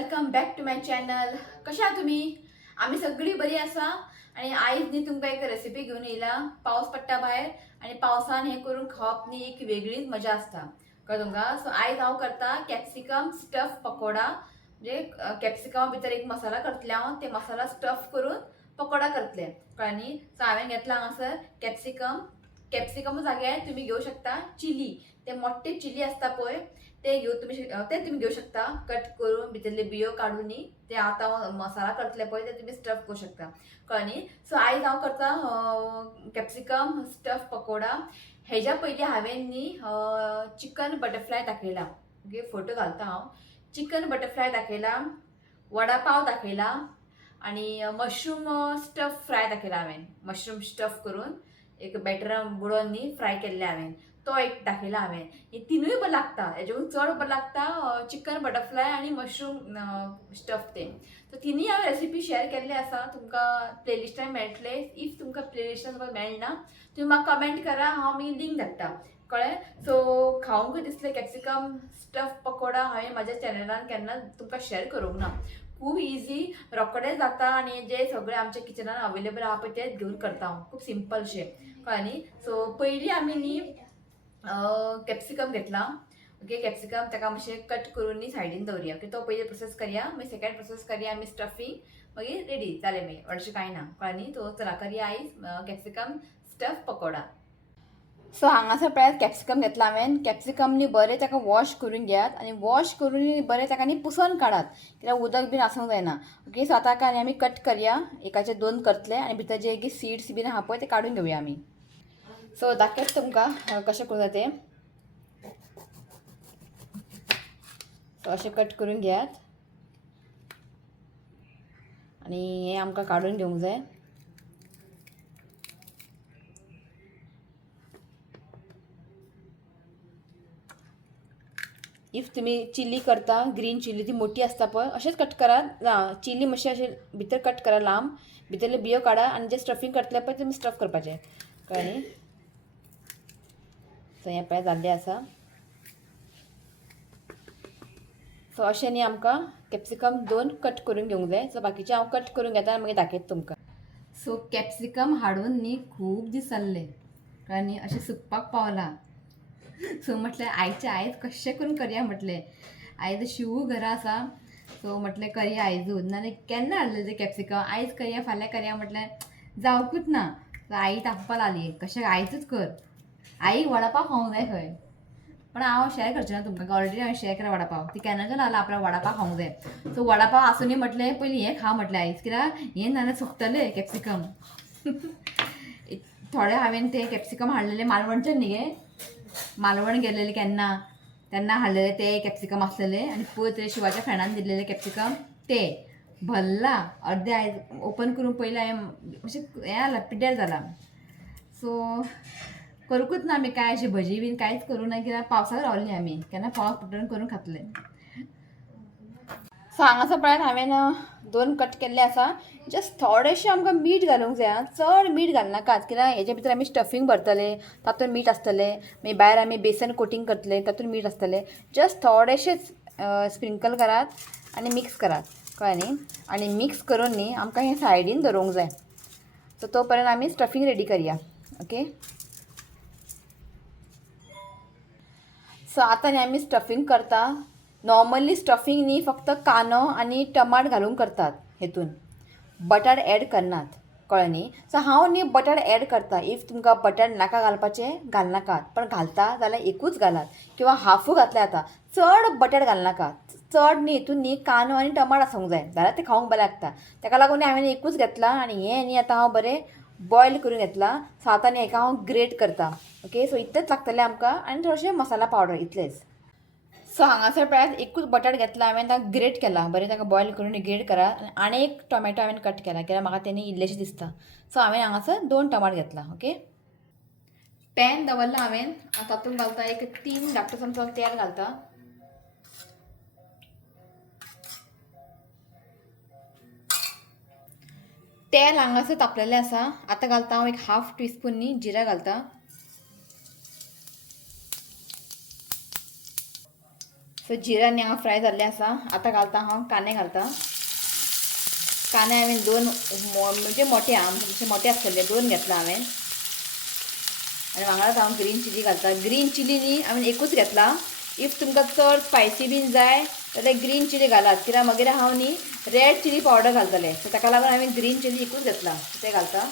Welcome back to my channel. कशा तुम्ही? आम्ही सगळी बरी आसा. आणि आयज न्ही तुमकां एक रेसिपी घेऊन येयला. पावस पडटा भायर आणि पावसान हे करून खावप न्ही एक वेगळीच मजा आसता, कळ्ळें तुमकां. सो आयज हांव करता कॅप्सिकम स्टफ पकोडा. म्हणजे कॅप्सिकमा भितर एक मसाला करतले हांव. ते मसाला स्टफ करून पकोडा करतले, कळ्ळें न्ही. सो हांवें घेतला हांगासर कॅप्सिकम जाग्यार तुम्ही घेऊ शकता चिली. ते मोठे चिली असता पळय ते तुम्ही घेऊ शकता. कट करून भितरले बियो काढून न्ही ते आता मसाला करतले पळय ते तुम्ही स्टफ करू शकता, कळ्ळें न्ही. सो आयज हांव करता कॅप्सिकम स्टफ पकोडा. हेज्या पयलीं हांवें न्ही चिकन बटरफ्लाय दाखयला. ओके, फोटो घालता हांव. चिकन बटरफ्लाय दाखयला, वडापाव दाखयला आणि मशरूम स्टफ फ्राय दाखयला हांवें. मशरूम स्टफ करून एक बॅटर बुडोवन न्ही फ्राय केल्ले हांवें, तो एक दाखयला हांवें. हे तिनूय बरें लागता. हेज्याकून चड बरें लागता चिकन बटरफ्लाय आनी मशरूम स्टफ ते. सो तिनूय हांवें रेसिपी शेअर केल्ले आसा. तुमकां प्लेलिस्टार मेळटले. इफ तुमकां प्लेलिस्टार मेळना तुम्ही म्हाका कमेंट करा, हांव मी लिंक धाडटा, कळ्ळें. सो खावंक दिसले कॅप्सिकम स्टफ पकोडा हांवें म्हाज्या चॅनलान केन्ना तुमकां शेअर करूंक ना. खूब इजी, रोखडें जाता आनी जे सगळे आमच्या किचनान अवेलेबल आहा पळय तेच घेवन करता हांव. खूब सिंपल शे, कळ्ळें न्ही. सो पयलीं आमी न्ही कॅप्सिकम घेतला. ओके, कॅप्सिकम ताका मातशें कट करून न्ही सायडीन दवरया. ओके, तो पयलीं प्रोसेस करया. मागीर सेकंड प्रोसेस करया आमी स्टफींग. मागीर रेडी जालें. मागीर अडचें कांय ना, कळ्ळें न्ही. तो चला करया आयज कॅप्सिकम स्टफ पकोडा. सो हांगासर पळयात कॅप्सिकम घेतला हांवें. कॅप्सिकम न्ही बरें ताका वॉश करून घेयात आनी वॉश करून बरें ताका न्ही पुसून काडात, कित्याक उदक बीन आसूंक जायना. ओके, सो आतां काय आमी कट करया. एकाचे दोन करतले आनी भितर जे सीड्स बीन आहा पळय ते काडून घेवया आमी. सो दाखयत तुमकां कशें करूं ते. सो अशें कट करून घेयात आनी हे आमकां काडून घेवंक जाय. इफ तुम्ही चिली करता, ग्रीन चिली ती मोठी आसता पळय अशेंच कट करात. चिली मातशें अशें भितर कट करा लांब, भितरले बियो काडा आनी जे स्टफींग करतले पळय तुमी स्टफ करपाचें, कळ्ळें न्ही. सो हें पळय जाल्लें आसा. सो अशें न्ही आमकां कॅप्सिकम दोन कट करून घेवंक जाय. सो बाकीचे हांव कट करून घेता आनी मागीर दाखयता तुमकां. सो कॅप्सिकम हाडून न्ही खूब दीस जाल्ले, कळ्ळें न्ही. अशें सुकपाक पावला. सो म्हटलें आयच्या आयज कशें करून करया म्हटलें. आयज शिवू घरा आसा, सो म्हटलें करया आयजूच. नाजाल्यार केन्ना हाडलें तें कॅप्सिकम. आयज करया फाल्यां करया म्हटलें जावकूच ना. सो आई तापपाक लागली, कशें आयजूच कर. आईक वडापाव खावंक जाय खंय. पण हांव शेअर करचें ना तुमकां. ऑलरेडी हांवें शेअर केला वडापाव. ती केन्नाच्यान लागला आपल्याला वडापाव खावंक जाय. सो वडापाव आसूनी म्हटलें पयलीं हें खा म्हटलें आयज, कित्याक हें नाल्यार सुकतलें कॅप्सिकम. थोडे हांवें ते कॅप्सिकम हाडलेले मालवणच्यान न्ही गे. मालवण गेलेले तेन्ना हाडलेले ते कॅप्सिकम आसलेले आनी पळय ते शिवाच्या फ्रेंडान दिल्लेले कॅप्सिकम ते भरला. अर्दे आयज ओपन करून पयलें हांवें अशें हें जालां, पिड्ड्यार जाला. सो करूंकूच ना आमी कांय अशी भजी बीन कांयच करूं ना, कित्याक पावसाक रावल्लीं आमी. केन्ना पावस पडटना करून खातलें. सो हांगासर पळयात हांवें दोन कट केल्ले आसा. जस्ट थोडेशें आमकां मीठ घालूंक जाय. चड मीठ घालनाकात, कित्याक हेजे भितर आमी स्टफींग भरतले तातूंत मीठ आसतलें. मागीर भायर आमी बेसन कोटींग करतले तातूंत मीठ आसतलें. जस्ट थोडेशेंच स्प्रिंकल करात आनी मिक्स करात, कळ्ळें न्ही. आनी मिक्स करून न्ही आमकां हें सायडीन दवरूंक जाय. सो तो पर्यंत आमी स्टफींग रेडी करया. ओके, सो आतां न्ही आमी स्टफींग करता. नॉर्मली स्टफींग न्ही फक्त कांदो आनी टमाट घालून करतात. हेतून बटाट ॲड करनात, कळ्ळें न्ही. सो हांव न्ही बटाट ॲड करता. इफ तुमकां बटाट नाका घालपाचें घालनाकात, पण घालता जाल्यार एकूच घालात किंवा हाफू घातलें जाता. चड बटाट घालनाकात. चड न्ही, हितून न्ही कांदो आनी टमाट आसूंक जाय, जाल्यार तें खावंक बरें लागता. ताका लागून हांवें एकूच घेतला आनी हें न्ही आतां हांव बरें बॉयल करून घेतला. सो आतां न्ही हाका हांव ग्रेट करता. ओके, सो इतलेंच लागतलें आमकां आनी थोडेशें मसाला पावडर इतलेंच. सो हांगासर पळयात एकूच बटाट घेतला हांवें, ताका ग्रेट केला बरें. ताका बॉयल करून ग्रेट करा. आनी एक टोमॅटो हांवें कट केला, कित्याक म्हाका तेणी इल्लेशें दिसता. सो हांवें हांगासर 2 टमाट घेतला. ओके, पॅन दवरला हांवें. तातूंत घालता एक 3 धाकटो चमचो तेल घालता. तेल हांगासर तापलेलें आसा. आतां घालता हांव एक 1/2 टीस्पून न्ही जिरा घालता. सो जिऱ्याने हांव फ्राय जाल्लें आसा. आतां घालता हांव कांदे घालता. कांदे हांवें 2 म्हणजे मोठे म्हणजे मोठे आसतले 2 घेतला हांवें. आनी वांगडाच हांव ग्रीन चिली घालता. ग्रीन चिली न्ही हांवें एकूच घेतला. इफ तुमकां चड स्पायसी बीन जाय जाल्यार ग्रीन चिली घालात, कित्याक मागीर हांव न्ही रेड चिली पावडर घालतलें. सो ताका लागून हांवें ग्रीन चिली एकूच घेतला, तें घालता.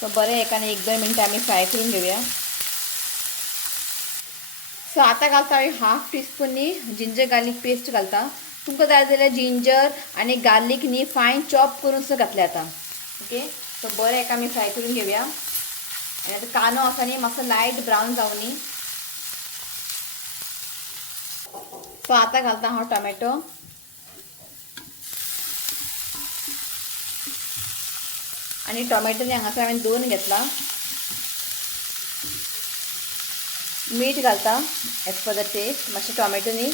सो बरें एकान 1-2 मिनटां आमी फ्राय करून घेवया. सो आतां घालता हांवें हाफ टीस्पून न्ही जिंजर गार्लीक पेस्ट घालता. तुमकां जाय जाल्यार जिंजर आनी गार्लीक न्ही फायन चॉप करून सुद्दां घातलें आतां. ओके, सो बरें एका आमी फ्राय करून घेवया. आनी आतां कांदो आसा न्ही मातसो लायट ब्रावन जावं न्ही. सो आतां घालता हांव टोमॅटो. आनी टोमॅटो न्ही हांगासर हांवें 2 घेतला. मीठ घालता एज पर द टेस्ट. मातशें टोमॅटो न्ही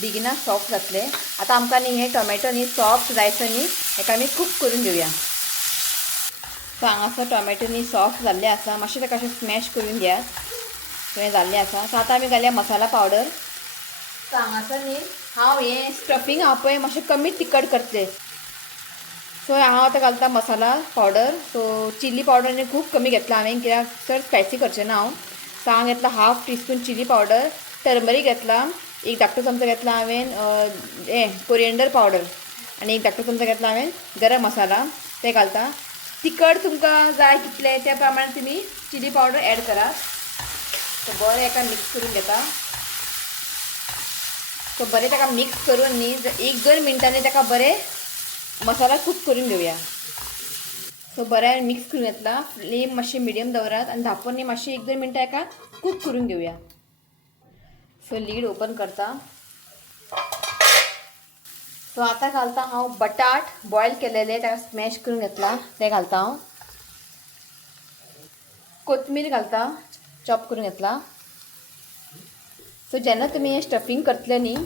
बेगिना सॉफ्ट जातले. आतां आमकां न्ही हे टोमॅटो न्ही सॉफ्ट जायसर न्ही हेका आमी कूक करून घेवया. सो हांगासर टोमॅटो न्ही सॉफ्ट जाल्ले आसा. मातशें ताका अशें स्मॅश करून घेयात. सो हें जाल्लें आसा. सो आतां आमी घालया मसाला पावडर. सो हांगासर न्ही हांव हें स्टफींग हांव पळय मातशें कमी तिखट करतलें. सो हांव आतां घालता मसाला पावडर. सो चिली पावडर न्ही खूब कमी घेतला हांवें, कित्याक चड स्पायसी करचें ना हांव. सो हांव घेतला half teaspoon chilli powder. Turmeric घेतला 1 धाकटो चमचो घेतला हांवें हें कोरिएंडर पावडर. आनी 1 धाकटो चमचो घेतला हांवें गरम मसाला, तें घालता. तिखट तुमकां जाय कितलें त्या प्रमाणे तुमी चिली पावडर एड करात. सो बरें एका मिक्स करून घेता. सो बरें ताका मिक्स करून न्ही 1-2 मिनटांनी ताका बरें मसाला कूक करून घेवया. सो बरें मिक्स करून घेतला. फ्लेम मातशी मिडियम दवरात आनी धांपून न्ही मातशी 1-2 मिनटां एका कूक करून घेवया. सो लीड ओपन करता. सो आतां घालता हांव बटाट बॉयल केलेले, ताका स्मॅश करून घेतला, ते घालता हांव. कोथमीर घालता चॉप करून घेतला. सो जेन्ना तुमी हें स्टफींग करतले न्ही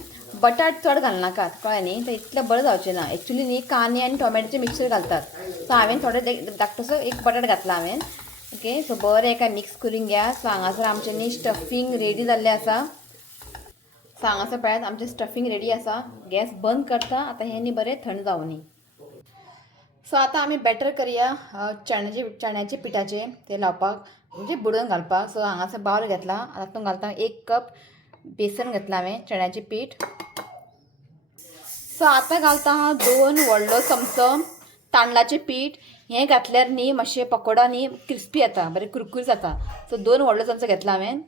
बटाट चड घालनाकात, कळ्ळें न्ही. तें इतलें बरें जावचें ना. एक्चुली न्ही कांदे आनी टोमॅटोचे मिक्सर घालतात. सो हांवें थोडे धाकटोसो 1 बटाट घातला हांवें. ओके, सो बरें एका मिक्स करून घ्या. सो हांगासर आमचें न्ही स्टफींग रेडी जाल्लें आसा. सो हांगासर पळयात आमचें स्टफींग रेडी आसा. गॅस बंद करता. आतां हें न्ही बरें थंड जावं न्ही. सो आतां आमी बॅटर करया चण्याचे पिठाचे ते लावपाक म्हणजे बुडोवन घालपाक. सो हांगासर बावल घेतला. तातूंत घालता 1 कप बेसन घेतला हांवें चण्याचें पीठ. सो आतां घालता हांव 2 व्हडलो चमचो तांदळाचें पीठ. हें घातल्यार न्ही मातशें पकोडा न्ही क्रिस्पी जाता, बरें कुरकुरीत जाता. सो 2 व्हडलो चमचो घेतला हांवें.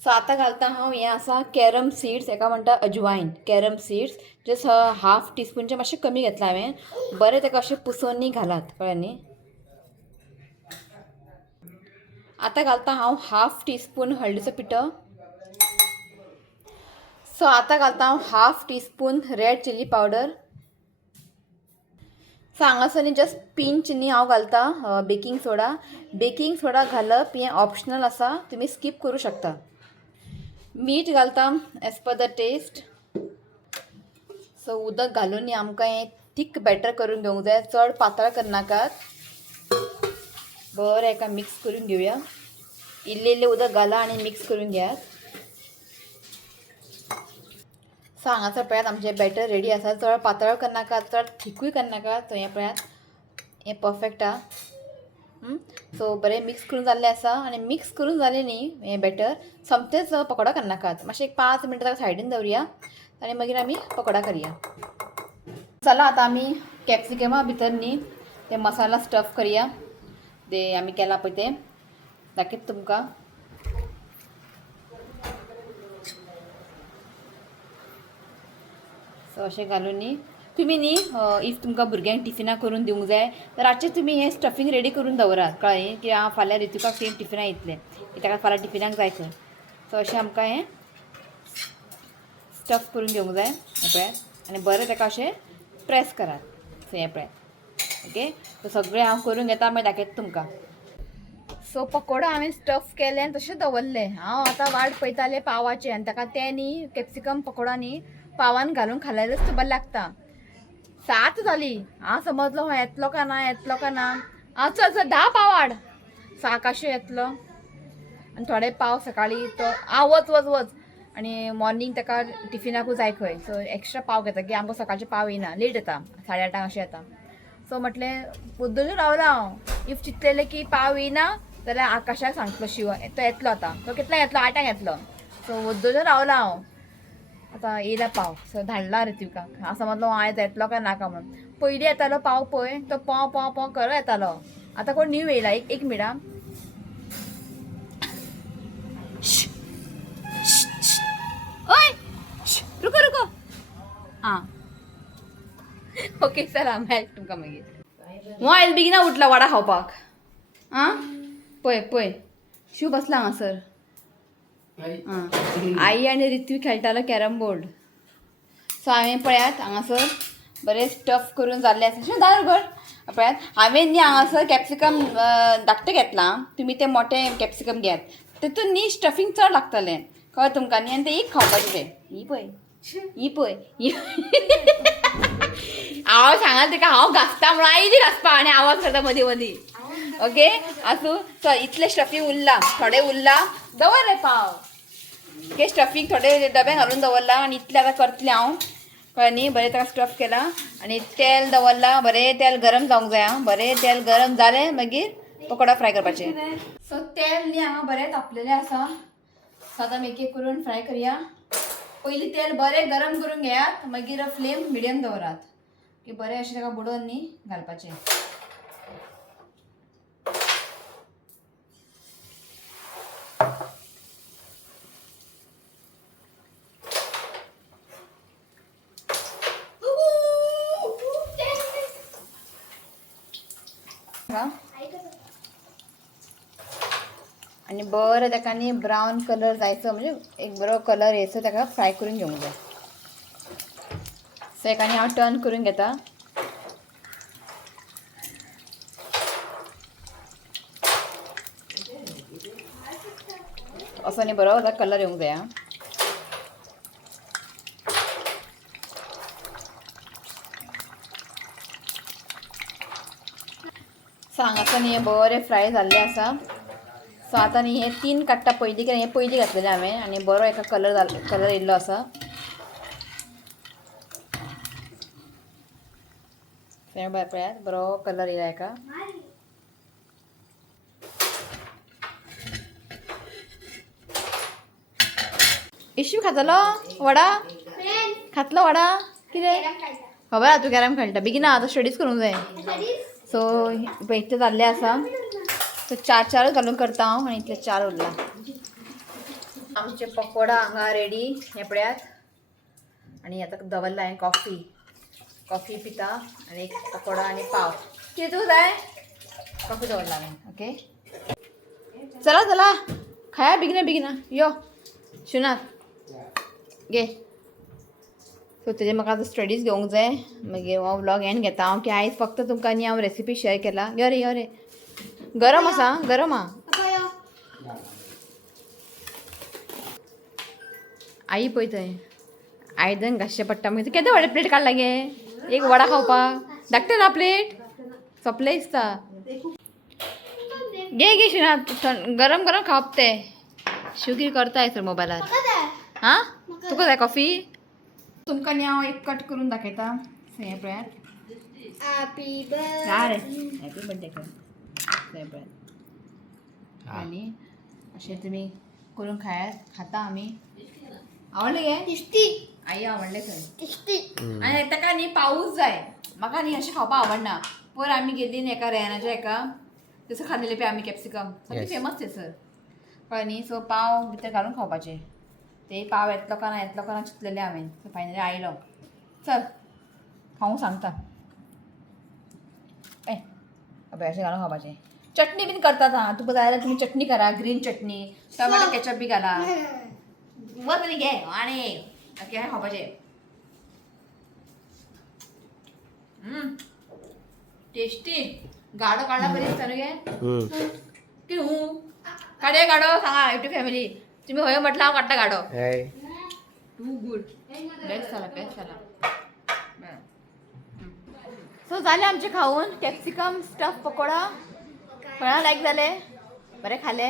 सो आतां घालता हांव हें आसा कॅरम सीड्स, हेका म्हणटा अजवायन कॅरम सीड्स. जस्ट हाफ टीस्पूनचे मातशें कमी घेतला हांवें. बरें ताका अशें पुसोन न्ही घालात, कळ्ळें न्ही. आतां घालता हांव हाफ टीस्पून हळदीचो पिठो. सो आतां घालता हांव half teaspoon red chilli powder. So हांगासर न्ही जस्ट पिंच न्ही हांव घालता बेकिंग सोडा. बेकिंग सोडा घालप हें ऑप्शनल आसा, तुमी स्कीप करूं शकता. मीठ घालता as per the taste. So उदक घालून न्ही आमकां हें थीक बॅटर करून घेवंक जाय, चड पातळ करनाकात. बरें एका मिक्स करून घेवया. इल्लें इल्लें उदक घाला आनी मिक्स करून घेयात. सो हांगासर पळयात आमचें बॅटर रेडी आसा. चड पातळ करनाकात, चड थिकूय करनाकात. सो हें पळयात हें परफेक्ट आहा. सो बरें मिक्स करून जाल्लें आसा. आनी मिक्स करून जालें न्ही हें बॅटर सोमतेंच पकोडा करनाकात. मातशें 5 मिनटां ताका सायडीन दवरया आनी मागीर आमी पकोडा करया. चला आतां आमी कॅप्सिकमा भितर न्ही ते मसाला स्टफ करया. ते आमी केला पळय तें दाखयता तुमकां. सो अशें घालून न्ही तुमी न्ही इफ तुमकां भुरग्यांक टिफिनाक करून दिवंक जाय तर रातचें तुमी हें स्टफींग रेडी करून दवरात, कळ्ळें. की हांव फाल्यां रितुकाक सेम टिफिनाक येतलें, की ताका फाल्यां टिफिनाक जाय खंय. सो अशें आमकां हें स्टफ करून घेवंक जाय. हें पळयात आनी बरें ताका अशें प्रेस करात. सो हें पळयात. ओके, सो सगळें हांव करून घेता मागीर दाखयता तुमकां. सो पकोडा हांवें स्टफ केले आनी तशें दवरले. हांव आतां वाट पळयतालें पावाचें आनी ताका तें न्ही कॅप्सिकम पकोडा न्ही पावान घालून खाल्यारच तो बरें लागता. 7 झाली. हा समजलो हा येतलो का ना येतलो का ना. हा चल चल 10 पाव वाड. 6 कशें येतलो. आनी थोडे पाव सकाळी तो वच वच वच आनी मॉर्निंग ताका टिफिनाकूच जाय खंय. सो एक्स्ट्रा पाव घेता की आमकां सकाळचे पाव येना, लेट येता 8:30 अशें येता. सो म्हटलें मुद्दूच रावला हांव. इफ चिंतलेलें की पाव येना जाल्यार आकाशाक सांगतलो शिव तो येतलो आतां. तो कितल्यांक येतलो 8:00 येतलो. सो मुद्दूच रावला हांव. आतां येयला पाव. सो धाडला ऋत्विकाक. हांव समजलो आयज येतलो काय नाका म्हणून. पयलीं येतालो पाव पळय तो पोव पोव पोव करो येतालो. आतां कोण न्यू येयला. एक मिनट आं. ओय रुको रुको. आं ओके चला मेळटा तुमकां मागीर. हो आयज बेगिना उठला वडा खावपाक. आं पळय पळय शिव बसला हांगासर. आं आई आनी ऋत्विक खेळटालो कॅरम बोर्ड. सो हांवें पळयात हांगासर बरें स्टफ करून जाल्लें आसा. शिव दार उगड. पळयात हांवें न्ही हांगासर कॅप्सिकम धाकटें घेतलां. तुमी तें मोटें कॅप्सिकम घेयात. तितून न्ही स्टफींग चड लागतलें कळ्ळें तुमकां न्ही. आनी तें एक खावपाचें तें. ही पळय हांव सांगाल तेका हांव घासता म्हणून आयली घासपा आनी आवाज करता मदीं मदीं. ओके आसूं चल इतलें स्टफींग उरलां. थोडें उरलां दवर रे पाव. ओके स्टफींग थोडे डब्यान घालून दवरला आनी इतलें आतां करतलें हांव कळ्ळें न्ही. बरें ताका स्टफ केला आनी तेल दवरला. बरें तेल गरम जावंक जाय. बरें तेल गरम जालें मागीर पकोडा फ्राय करपाचे. सो तेल न्ही हांगा बरें तापलेलें आसा. सो आतां एक एक करून फ्राय करया. पयलीं तेल बरें गरम करून घेयात मागीर फ्लेम मिडियम दवरात की बरें अशें ताका बुडोवन न्ही घालपाचें. आणि बरं ताका न्ही ब्रावन कलर जायचो म्हणजे एक बरो कलर येयसर ताका फ्राय करून घेवंक जाय. सो एकानी हांव टर्न करून घेता. असो न्ही बरो ताका कलर येवंक जाय. सो हांगासर न्ही हें बरें फ्राय जाल्लें आसा. सो आतां न्ही हे 3 काडटा. पयलीं कितें हें पयलीं घातलेलें हांवें आनी बरो एका कलर येयल्लो आसा. पळयात बरो कलर येयला हेका. इशू खातलो वडा खातलो वडा कितें खबर आहा तूं कॅरम खेळटा. बेगिना आतां स्टडीज करूंक जाय. सो इतलें जाल्लें आसा. सो 4 घालून करता हांव आनी इतले 4 उरला. आमचे पकोडा हांगा रेडी. हे पळयात आनी आतां दवरला हांवें कॉफी पिता आनी एक पकोडा आनी पाव. कितें तुका जाय कॉफी दवरला हांवें. ओके चला चला खाया बेगिना यो शिवनाथ घे. सो तेजे म्हाका आतां स्टडीज घेवंक जाय. मागीर हो व्लॉग एंड घेता हांव की आयज फक्त तुमकां न्ही हांव रेसिपी शेअर केला. यो रे गरम आसा गरम आहा. आई पळय थंय आयदन घासचें पडटा. मागीर केदे व्हडले प्लेट काडला गे एक वडा खावपाक. धाकटें ना प्लेट सोंपलें दिसता. घे शिवनाथ गरम गरम खावप तें. शिव कितें करता सर मोबायलार. हां तुका जाय कॉफी. तुमकां न्ही हांव एक कट करून दाखयता. हें पळयात हॅपी बर्थडे कर. आनी अशें तुमी करून खाता आमी. आवडलें गे टिस्टी. आई आवडलें थंय टिस्टी. आनी ताका न्ही पावूच जाय. म्हाका न्ही अशें खावपाक आवडना. पर आमी गेल्ली न्ही एका रेनाच्या हेका थंयसर खाल्लेले पळय आमी कॅप्सिकम सामकी फेमस थंयसर कळ्ळें न्ही. सो पाव भितर घालून खावपाचे. ते पाव येतलो का ना चिंतलेलें हांवें. सो फायनली आयलो. चल खावंक सांगता. अशें घालून खावपाचें. चटणी बीन करतात हां. तुका जाय जाल्यार तुमी चटणी करा. ग्रीन चटणी टमाटो केचप बी घाला. वर तरी घे आनी ओके खावपाचें. टेस्टी. गाडो काडला बरी दिसता न्हू गे. कितें काडया गाडो सांगा युट्यूब फॅमिली. तुम्ही होय म्हटलं हांव काडटा गाडो. टू गुड बेस्ट जाला. सो झाले आमचे खाऊन कॅप्सिकम स्टफ पकोडा कोणाला लायक जाले बरे खाले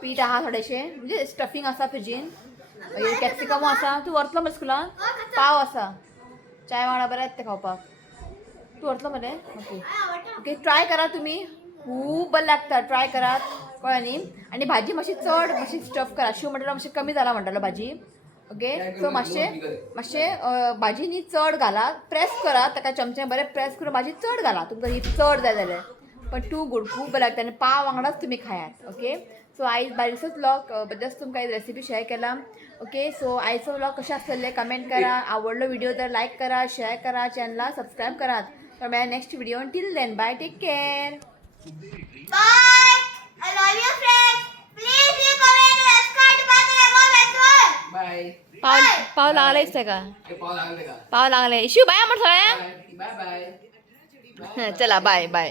पीठ आहा थोडेशे म्हणजे स्टफिंग आसा फ्रिजीन कॅप्सिकम आसा तूं व्हरतलो मरे स्कुलान पाव आसा चाय वांगडा बरें ते खावपाक तूं व्हरतलो मरे ओके ओके ट्राय करा तुम्ही खूब बरें लागता ट्राय करात कळ्ळें न्ही आनी भाजी मातशी चड मातशी स्टफ करा शिव म्हणटालो मातशी कमी जाला म्हणटालो भाजी ओके सो मातशें भाजी न्ही चड घाला प्रेस करा ताका चमचे बरें प्रेस करून भाजी चड घाला तुमकां ही चड जाय जाल्यार पण टू गुड खूब बरें लागता आनी पाव वांगडाच तुमी खायात ओके सो आयज बारीकसोच व्लॉग बद्दल तुमकां रेसिपी शेअर केला ओके सो आयचो व्लॉग कशें आसतले कमेंट करा आवडलो व्हिडिओ तर लायक करा शेअर करा चॅनलला सबस्क्राईब करात तर मेळ्या next video till then bye take care Bye. I love you, friends. Please leave comment and subscribe button and comment. Bye पाव लागलेच का हे पाव लागले का पाव लागले शिव बाय म्हटलं बाय बाय चला बाय बाय